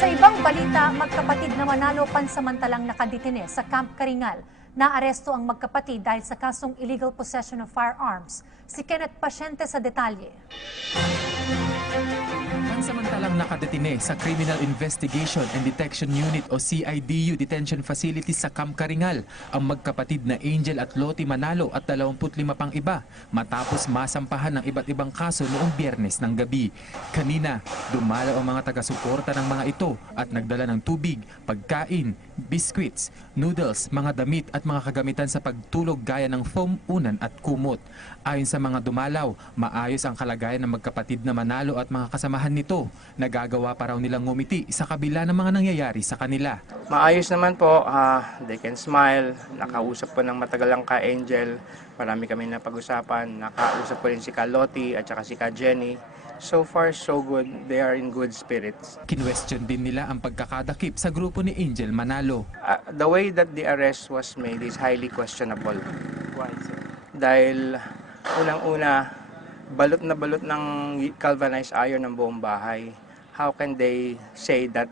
Sa ibang balita, magkapatid na Manalo pansamantalang nakadetine sa Camp Karingal. Naaresto ang magkapatid dahil sa kasong illegal possession of firearms. Si Kenneth Pasyente sa detalye. Pansamantalang nakadetine sa Criminal Investigation and Detection Unit o CIDU Detention Facility sa Camp Karingal ang magkapatid na Angel at Lottie Manalo at 25 pang iba matapos masampahan ng iba't ibang kaso noong Biyernes ng gabi. Kanina, dumalaw ang mga taga-suporta ng mga ito at nagdala ng tubig, pagkain, biscuits, noodles, mga damit at mga kagamitan sa pagtulog gaya ng foam, unan at kumot. Ayon sa mga dumalaw, maayos ang kalagayan ng magkapatid na Manalo at mga kasamahan nito. Nagagawa pa raw nilang ngumiti sa kabila ng mga nangyayari sa kanila. Maayos naman po, they can smile. Nakausap po ng matagal lang ka Angel. Marami kami napag-usapan. Nakausap ko rin si Ka Lottie at saka si Ka Jenny. So far, so good. They are in good spirits. Kinwestiyon din nila ang pagkakadakip sa grupo ni Angel Manalo. The way that the arrest was made is highly questionable. Why, sir? Dahil unang-una, balot na balot ng galvanized iron ng buong bahay. How can they say that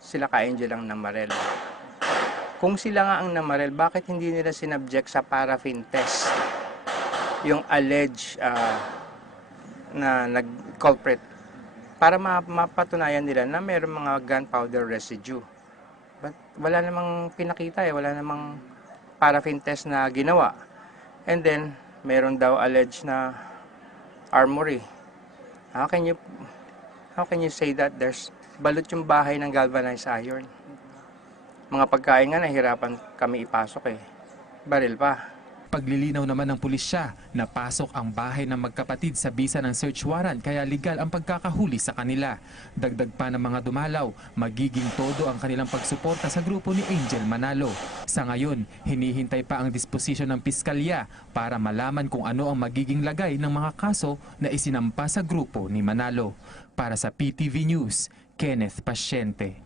sila ka Angel ang namarel? Kung sila nga ang namarel, bakit hindi nila sinubject sa paraffin test yung alleged na nag-culprit para mapatunayan nila na mayroong mga gunpowder residue? But wala namang pinakita wala namang paraffin test na ginawa. And then, meron daw alleged na armory. How can you say that there's balot yung bahay ng galvanized iron? Mga pagkain nga nahirapan kami ipasok Baril pa. Paglilinaw naman ng pulisya, napasok ang bahay ng magkapatid sa bisa ng search warrant kaya legal ang pagkakahuli sa kanila. Dagdag pa ng mga dumalaw, magiging todo ang kanilang pagsuporta sa grupo ni Angel Manalo. Sa ngayon, hinihintay pa ang disposisyon ng piskalya para malaman kung ano ang magiging lagay ng mga kaso na isinampa sa grupo ni Manalo. Para sa PTV News, Kenneth Pasyente.